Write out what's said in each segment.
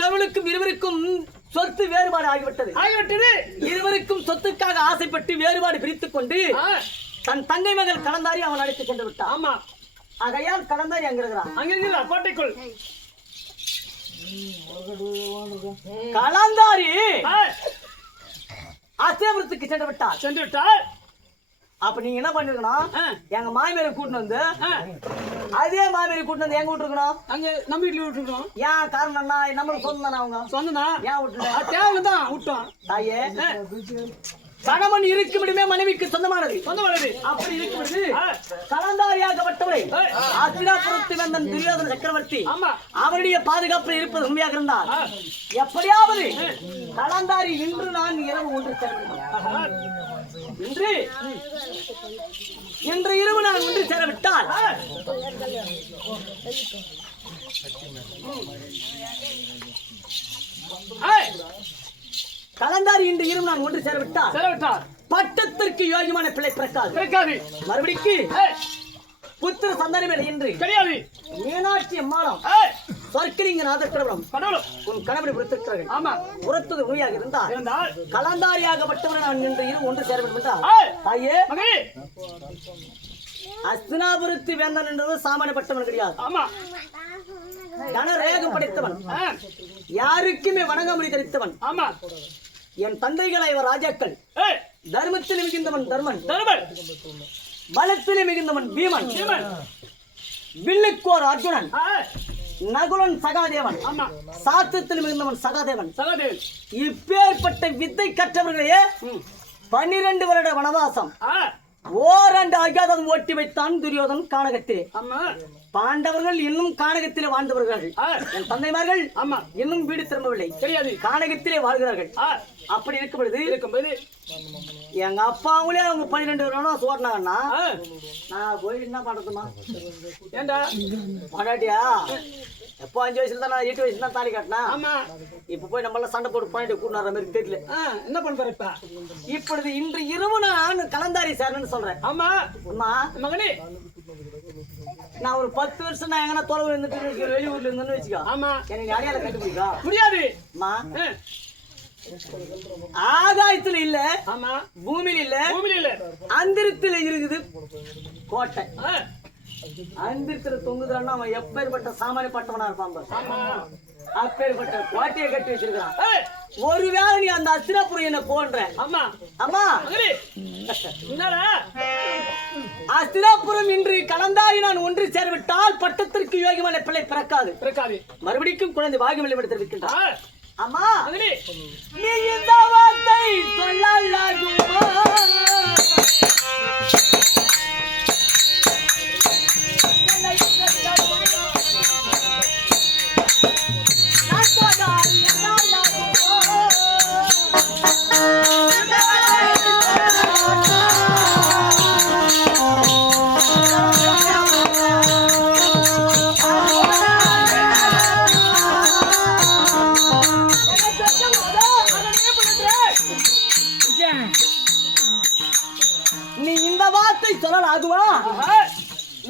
கருளுக்கும் இருவருக்கும் சொத்து வேறுபாடு ஆகிவிட்டது. இருவருக்கும் சொத்துக்காக ஆசைப்பட்டு வேறுபாடு பிரித்துக் கொண்டு தன் தங்கை மகள் கலந்தாரி அவன் அழைத்து சென்று விட்டான். ஆமா, ஆகையால் கலந்தாரி அங்க இருக்கிறான். அங்க இருக்கிறான் கோட்டைக்குள். கலந்தாரி அஸ்தினாபுரத்துக்கு சென்று விட்டார். அப்ப நீங்க என்ன பண்ணிருக்கணும், எங்க மாமியாரை கூட்டிட்டு வந்து அதே மாமியாரை கூட்டிட்டு வந்து எங்க விட்டுருக்கணும், அங்க நம்ம வீட்டுல விட்டுருக்கணும். ஏன் காரணம் என்ன, நம்மளுக்கு சொந்தம் தானே, அவங்க சொந்தம் தான். ஏன் விட்டுருக்கோம், தேவைதான் விட்டோம். தாயே, கணவன் இருக்குமிடமே மனைவிக்கு சொந்தமானது. அப்படி இருக்கும்போது கலந்தாரியாகப்பட்டவரை அஸ்தினாபுரத்து வந்தன் துரியோதன சக்கரவர்த்தி அவருடைய பாதுகாப்பில் இருப்பது உண்மையாக இருந்தால் எப்படியாவது கலந்தாரி இன்று நான் இரவு ஒன்று சேரவிட்டால் இன்று இரவு நான் ஒன்று சேரவிட்டால் கலந்தாரி இன்று இரவு நான் ஒன்று சேரவிட்டார் பட்டத்திற்கு யோகியமான பிள்ளை பிறக்காது. மறுபடிக்கு புத்திர சந்தானமே என்று கிடையாது. மீனாட்சி அம்மாளும் சொர்க்கலிங்க நாதக்கடவுளும் உன் கணவனை புறத்திருக்கிறார்கள். ஆமா, புறத்தது உண்மையாக இருந்தால் கலந்தாரியாகப்பட்டவரை நான் இன்று இரவு ஒன்று சேர வேண்டும் என்றால் தாயே, அஸ்தினாபுரத்து வேந்தன் என்றது சாமானியப்பட்டவன் கிடையாது. ஆமா, கனரேகம் படைத்தவன், யாருக்குமே வணங்காமடி தரித்தவன். ஆமா, என் தந்தைகளை இவர் ராஜாக்கள். தர்மத்தில் மிகுந்தவன் தர்மன், பலத்தில் மிகுந்தவன் பீமன், வில்லுக்கோர் அர்ஜுனன், நகுலன் சகாதேவன், சாத்திரத்தில் மிகுந்தவன் சகாதேவன். இப்பேற்பட்ட வித்தை கற்றவர்களே 12 வருட வனவாசம் ஓராண்டு அஜாதம் ஓட்டி வைத்தான் துரியோதன் கானகத்திலே. பாண்டவர்கள் இன்னும் கானகத்திலே வாழ்ந்தவர்கள். என் தந்தைமார்கள் இன்னும் வீடு திரும்பவில்லை, தெரியாது, கானகத்திலே வாழ்கிறார்கள். அப்படி இருக்கும்போது எங்க அப்பாவுங்களே அவங்க 12 வருடம் சோட்டினாங்கன்னா நான் போய் என்ன பண்றதுமா? ஏண்டா படாட்டியா, எப்போ 5 வயசுல தான், நான் 8 வயசுல தான் தாலி காட்டினா. இப்ப போய் நம்மள சண்டை போட்டு பாயிண்ட் கூட்டினார மாதிரி தெரியல. என்ன பண்ற இப்ப? இப்பொழுது இன்று இரவு நான் கலந்தாரி சேரணும்னு சொல்றேன். ஆமா அம்மா மகனே, நான் ஒரு 10 வருஷம் நான் எங்கன்னா தொலைவு இருந்துட்டு வெளியூர்ல இருந்தேன்னு வச்சுக்கோ. ஆமா, எனக்கு அடையாளம் கண்டுபிடிக்கா முடியாது. ஆகாயத்துல இல்ல, ஆமா, பூமியில இல்ல, அந்தரத்துல இருக்குது கோட்டை. அந்திரத்துல தொங்குதுறான்னா அவன் எப்பேற்பட்ட சாமானியப்பட்டவனா இருப்பான். அப்பேற்பட்ட கோட்டையை கட்டி வச்சிருக்கான். ஒருவேளை நீ அந்த அஸ்தினாபுரம் என்ன போன்ற அம்மா அஸ்தினாபுரம் இன்று கலந்தாரி நான் ஒன்று சேர்விட்டால் பட்டத்திற்கு யோகியமான பிள்ளை பிறக்காது. மறுபடியும் குழந்தை பாகியம் வெளிப்படுத்திருக்கின்றார். அம்மா, நீ இந்த வார்த்தை சொல்லலாகுமா? நீ இந்த வார்த்தை சொல்லலாகுமா?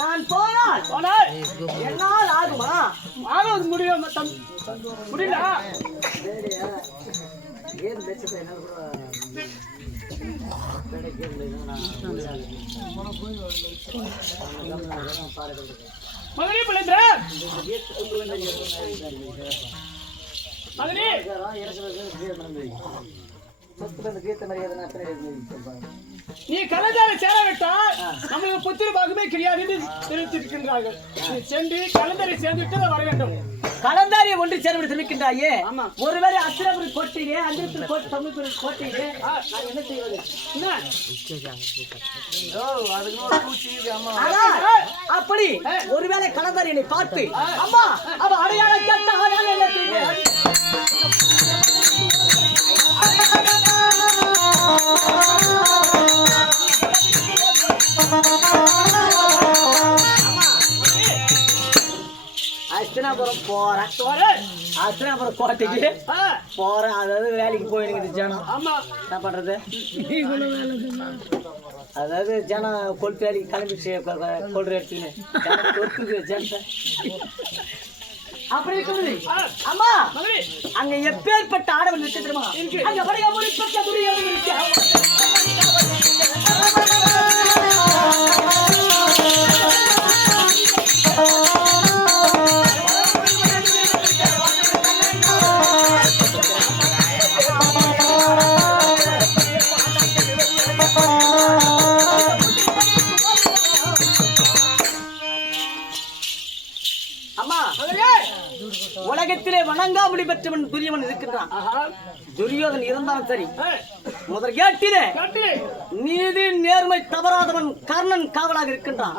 நான் போனால் என்னால் ஆகுமா? ஆகாது, முடியும் முடியல. மகனே பிள்ளைங்க, மகனே நீ கலந்தாரை சேராவிட்டால் நம்மளுக்கு புத்திர பாகமே கிடையாது என்று தெரிவித்திருக்கின்றார்கள். நீ சென்று கலந்தாரை சேர்ந்துவிட்டு வர வேண்டும். கலந்தாரியை ஒன்று சேர்ந்து தெரிவிக்கின்றாயே. ஒருவேளை அஸ்தினாபுரம் கோட்டையிலே அந்திரத்தில் கோட்டையிலே நான் என்ன செய்வது? அப்படி ஒருவேளை கலந்தாரியை பார்த்து அம்மா அவ அடையாளம் கேட்ட என்ன செய்வது? அஸ்தினாபுரம் கோட்டைக்கு போறேன், அதாவது வேலைக்கு போயிடுங்க ஜனம். ஆமா, என்ன பண்றது, அதாவது ஜனம் கொளுத்து வேலைக்கு கிளம்பி கொள்ற எடுத்துன்னு ஜனத்தை அப்படி இருக்குது. அம்மா அங்க எப்பேற்பட்ட ஆடவன் இருக்கு தெரியுமா? அங்க வரைய முடிப்பட்ட துரியவன் இருக்கு. உலகத்திலே வணங்காமடி பெற்றவன் துரியவன் இருக்கின்றான். துரியோதன் இருந்தாலும் சரி, முதல் கேட்டிலே நீதி நேர்மை தவறாதவன் கர்ணன் காவலாக இருக்கின்றான்.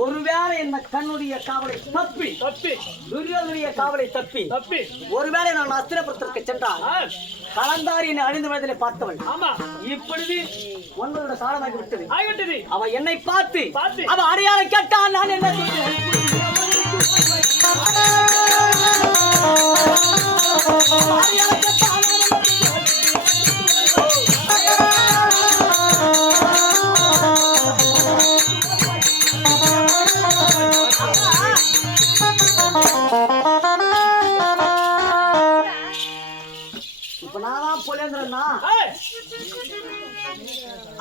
ஒருவேளை என்ன கண்ணுடைய காவலை தப்பி துரியோதனுடைய காவலை தப்பி ஒருவேளை நான் அஸ்திரபுரத்திற்கு சென்றால் கலந்தாரினை அழிந்த வயதிலே பார்த்தவன் இப்பொழுது ஒன்பதோட காலமாகி விட்டது. அவன் என்னை பார்த்து அவன் அடையாளம் கேட்டான். நான் என்ன சொல்றேன்? இப்ப நான் போலேந்திரன்னா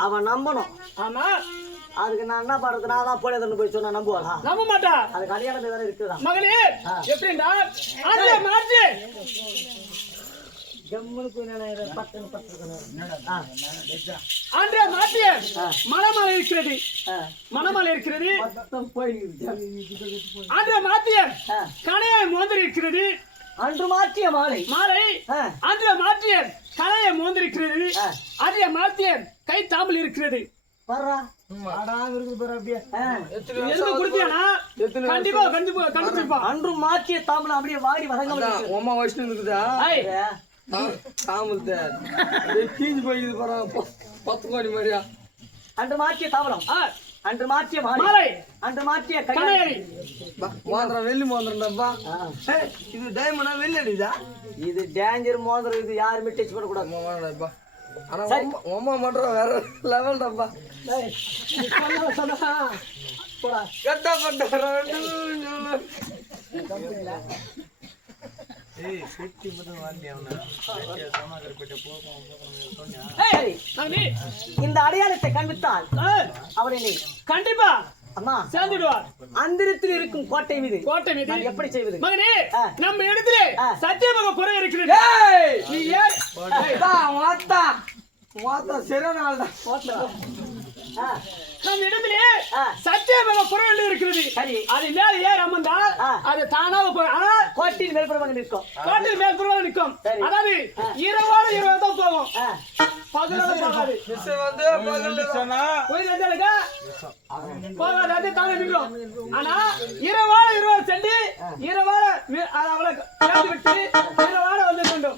அவன் நம்பணும். ஆமா, அதுக்கு நான் என்ன பண்றது? நான் தான் போலேந்திரன் போய் சொன்னா நம்புவானா? நம்ப மாட்டா. அது கல்யாணத்துல வேற இருக்குதா மகளே? எப்படின்னா அதே மாத்தி ஜம்முக்கு பத்து ஆண்டே மாத்திய மணமலை இருக்கிறது. மணமலை இருக்கிறது. ஆண்டே மாத்திய கணையை மோந்திரி இருக்கிறது. அன்று மாற்றிய மாலை மாலை அன்று மாற்றிய கணையை மோந்திருக்கிறது. அதே மாத்திய கை தாம்பல் இருக்கிறது. அன்று மாற்றிய தாம்பலம் அப்படியே வாடி வதங்க அன்று மாற்றிய தாம்பலம் அன்று மாற்றிய மாலை அன்று மாற்றிய வெள்ளி மோந்திரம்ப்பா. இது டைமண்டா வெள்ளி அடிதா? இது டேஞ்சர் மோந்திரம். இது யாருமே டச் பண்ணக்கூடாது. ஆனா உமா மட்டும் வேற லெவல் டப்பா. இந்த அடையாளத்தை கண்பித்தால் அவரை கண்டிப்பா அம்மா சேர்ந்துடுவார். அந்தரத்தில் இருக்கும் கோட்டை மீது எப்படி செய்வது? மகனே, நம்ம இடத்திலே சத்தியமாக குறை இருக்கிறது. நீ ஏன் நம்ம இடத்திலே சத்தியமாக குறை இருக்கிறது. அது மேல ஏர் அமர்ந்தால் அது தானாக கோட்டின் மேல்புறமாக நிற்கும். கோட்டின் மேல்புறமாக நிற்கும். அதாவது இரவோட இரவு தான் போகும். பகலோட போகாது. போகாது தானே நிற்கும். ஆனா இரவோட இரவு சென்று இரவோட அவளை கேட்டு விட்டு இரவோட வந்து கொண்டும்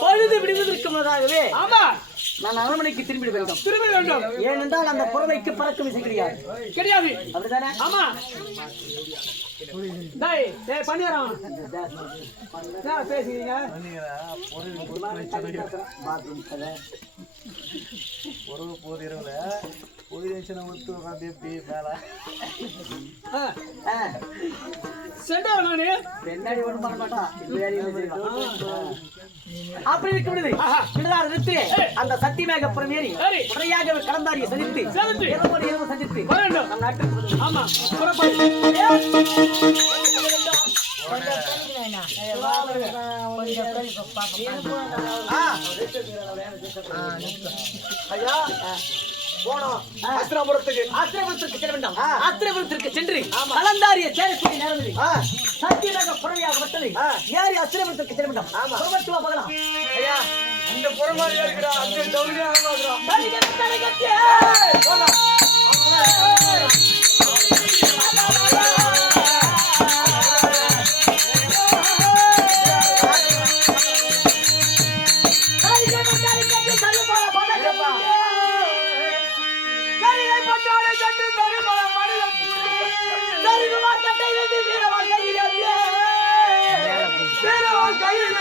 பொழுது விடுவதற்கு முன்னதாகவே நான் அரண்மனைக்கு திரும்பி வேண்டும். ஏனென்றால் அந்த புறவைக்கு பறக்கும் இசை கிடையாது. அப்படித்தானே? ஆமா. பண்ணிடுறோம் பேசுறீங்க. அப்படி இருக்கிறது. அந்த சத்தியமாக புறமேறி முறையாக கடந்தாரியை சந்தித்து சந்தித்து நம் நாட்டுக்கு ஆமா ஆத்திரபுரத்திற்கு செல்ல வேண்டாம். ஆத்திரபுரத்திற்கு சென்று கலந்தாரியை சேரக்கூடிய நேரம் சத்தியமாக புறவையாக வட்டது ஏறி ஆத்திரபுரத்திற்கு செல்ல வேண்டாம். புறவட்டுவா பார்க்கலாம். ஐயா, இந்த புறமாதிரி இருக்கிறா அந்த கையில்